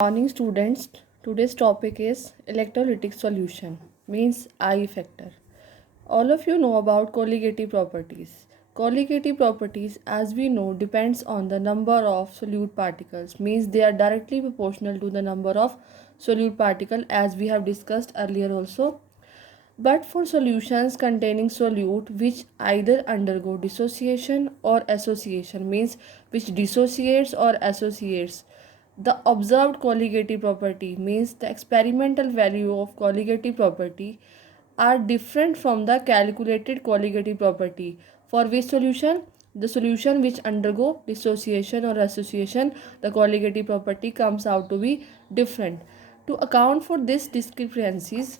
Morning students, today's topic is electrolytic solution, means I factor. All of you know about colligative properties. Colligative properties, as we know, depends on the number of solute particles, means they are directly proportional to the number of solute particle as we have discussed earlier also. But for solutions containing solute which either undergo dissociation or association, means which dissociates or associates, the observed colligative property, means the experimental value of colligative property, are different from the calculated colligative property. For which solution? The solution which undergo dissociation or association, the colligative property comes out to be different. To account for these discrepancies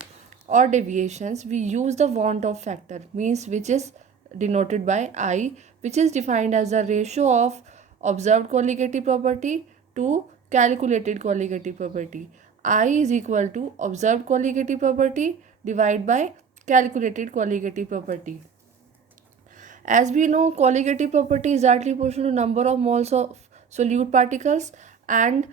or deviations, we use the want of factor, means which is denoted by I, which is defined as the ratio of observed colligative property to calculated colligative property. I is equal to observed colligative property divided by calculated colligative property. As we know, colligative property is directly proportional to number of moles of solute particles, and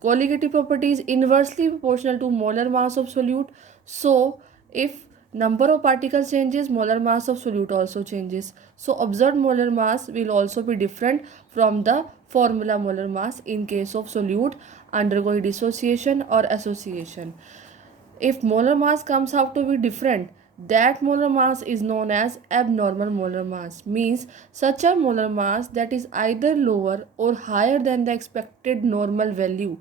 colligative property is inversely proportional to molar mass of solute. So if number of particles changes, molar mass of solute also changes. So observed molar mass will also be different from the formula molar mass in case of solute undergoing dissociation or association. If molar mass comes out to be different, that molar mass is known as abnormal molar mass, means such a molar mass that is either lower or higher than the expected normal value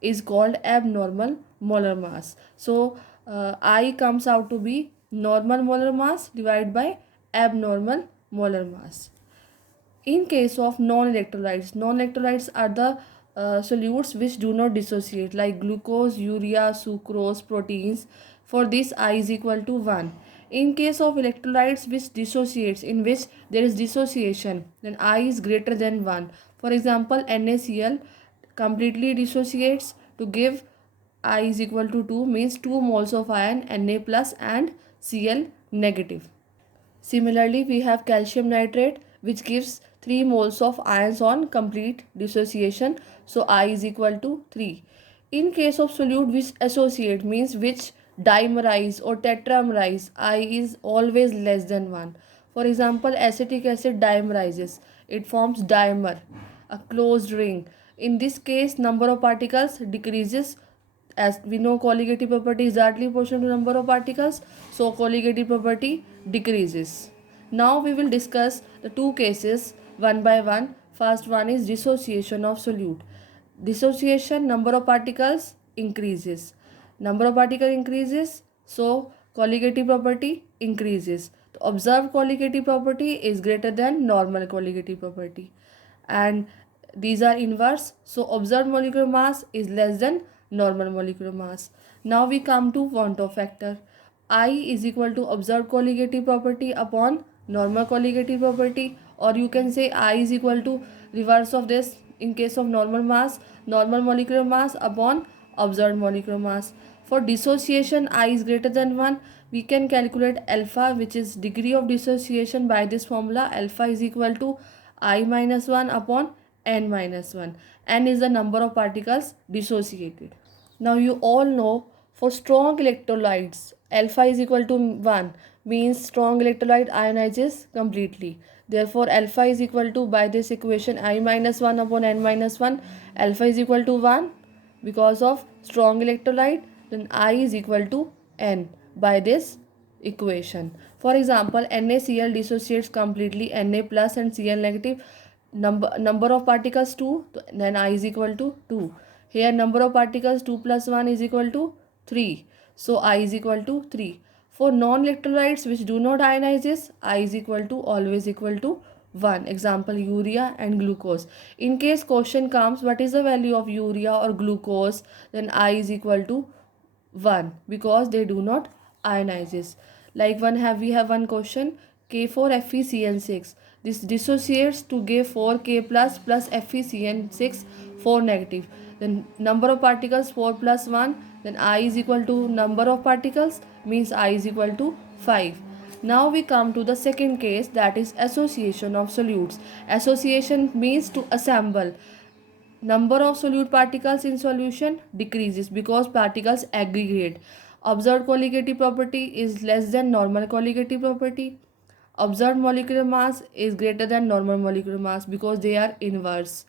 is called abnormal molar mass. So I comes out to be normal molar mass divided by abnormal molar mass. In case of non-electrolytes are the solutes which do not dissociate, like glucose, urea, sucrose, proteins. For this, I is equal to 1. In case of electrolytes which dissociates, in which there is dissociation, then I is greater than 1. For example, NaCl completely dissociates to give I is equal to 2, means 2 moles of ion, Na plus and Cl negative. Similarly, we have calcium nitrate which gives 3 moles of ions on complete dissociation. So I is equal to 3. In case of solute which associate, means which dimerize or tetramerize, I is always less than 1. For example, acetic acid dimerizes. It forms dimer, a closed ring. In this case, number of particles decreases. As we know, colligative property is directly proportional to number of particles, so colligative property decreases. Now we will discuss the two cases one by one. First one is dissociation of solute. Dissociation, number of particles increases. Number of particles increases, so colligative property increases. The observed colligative property is greater than normal colligative property, and these are inverse, so observed molecular mass is less than normal molecular mass. Now we come to want of factor. I is equal to observed colligative property upon normal colligative property, or you can say I is equal to reverse of this. In case of normal mass, normal molecular mass upon observed molecular mass. For dissociation, I is greater than 1. We can calculate alpha, which is degree of dissociation, by this formula. Alpha is equal to I minus 1 upon n minus 1. N is the number of particles dissociated. Now you all know, for strong electrolytes, alpha is equal to 1, means strong electrolyte ionizes completely. Therefore, alpha is equal to, by this equation, I minus 1 upon n minus 1, alpha is equal to 1 because of strong electrolyte, then I is equal to n by this equation. For example, NaCl dissociates completely, Na plus and Cl negative. Number of particles 2, then I is equal to 2. Here number of particles 2 plus 1 is equal to 3. So I is equal to 3. For non-electrolytes which do not ionizes, I is equal to always equal to 1. Example, urea and glucose. In case question comes what is the value of urea or glucose, then I is equal to 1 because they do not ionizes. Like we have one question, K4FeCN6. This dissociates to give 4K plus FeCN6 4 negative. Then number of particles 4 plus 1, then I is equal to number of particles, means I is equal to 5. Now we come to the second case, that is association of solutes. Association means to assemble. Number of solute particles in solution decreases because particles aggregate. Observed colligative property is less than normal colligative property. Observed molecular mass is greater than normal molecular mass because they are inverse.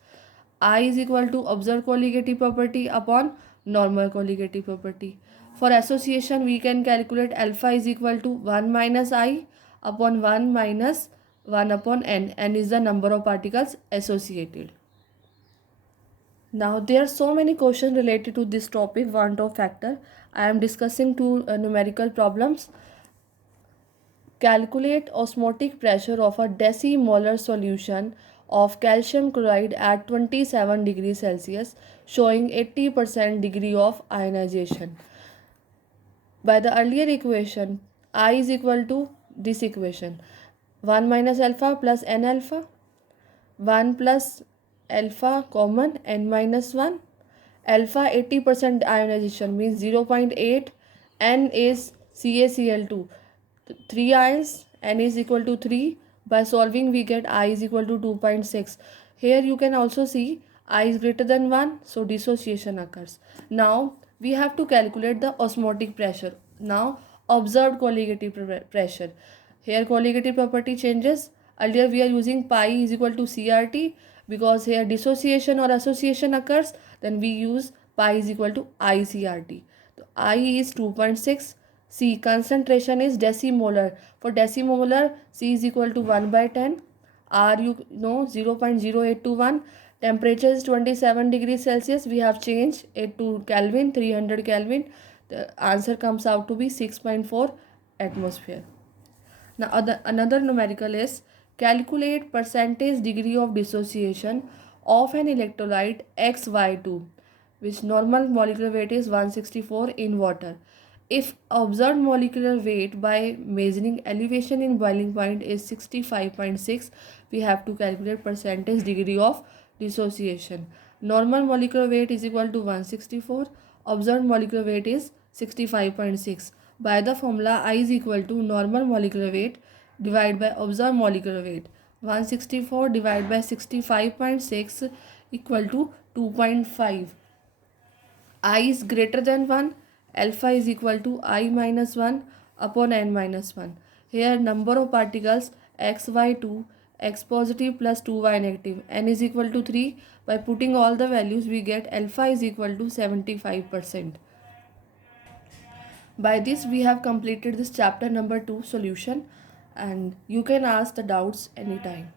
I is equal to observed colligative property upon normal colligative property. For association, we can calculate alpha is equal to 1 minus I upon 1 minus 1 upon n. N is the number of particles associated. Now there are so many questions related to this topic, Van 't Hoff factor. I am discussing two numerical problems. Calculate osmotic pressure of a decimolar solution of calcium chloride at 27 degrees Celsius showing 80% degree of ionization. By the earlier equation, I is equal to this equation 1 minus alpha plus n alpha, 1 plus alpha common n minus 1. Alpha 80% ionization means 0.8, n is CaCl2, 3 ions, n is equal to 3. By solving we get I is equal to 2.6. Here you can also see I is greater than 1, so dissociation occurs. Now we have to calculate the osmotic pressure. Now observed colligative pressure. Here colligative property changes. Earlier we are using pi is equal to CRT, because here dissociation or association occurs, then we use pi is equal to ICRT. So I is 2.6. C concentration is decimolar. For decimolar, C is equal to 1 by 10. R you know 0.0821. Temperature is 27 degrees Celsius. We have changed it to Kelvin, 300 Kelvin. The answer comes out to be 6.4 atmosphere. Now another numerical is calculate percentage degree of dissociation of an electrolyte XY2, which normal molecular weight is 164 in water. If observed molecular weight by measuring elevation in boiling point is 65.6, we have to calculate percentage degree of dissociation. Normal molecular weight is equal to 164. Observed molecular weight is 65.6. By the formula, I is equal to normal molecular weight divided by observed molecular weight. 164 divided by 65.6 equal to 2.5. I is greater than 1. Alpha is equal to I minus 1 upon n minus 1. Here number of particles xy2, x positive plus 2y negative, n is equal to 3. By putting all the values we get alpha is equal to 75%. By this we have completed this chapter number 2 solution, and you can ask the doubts anytime.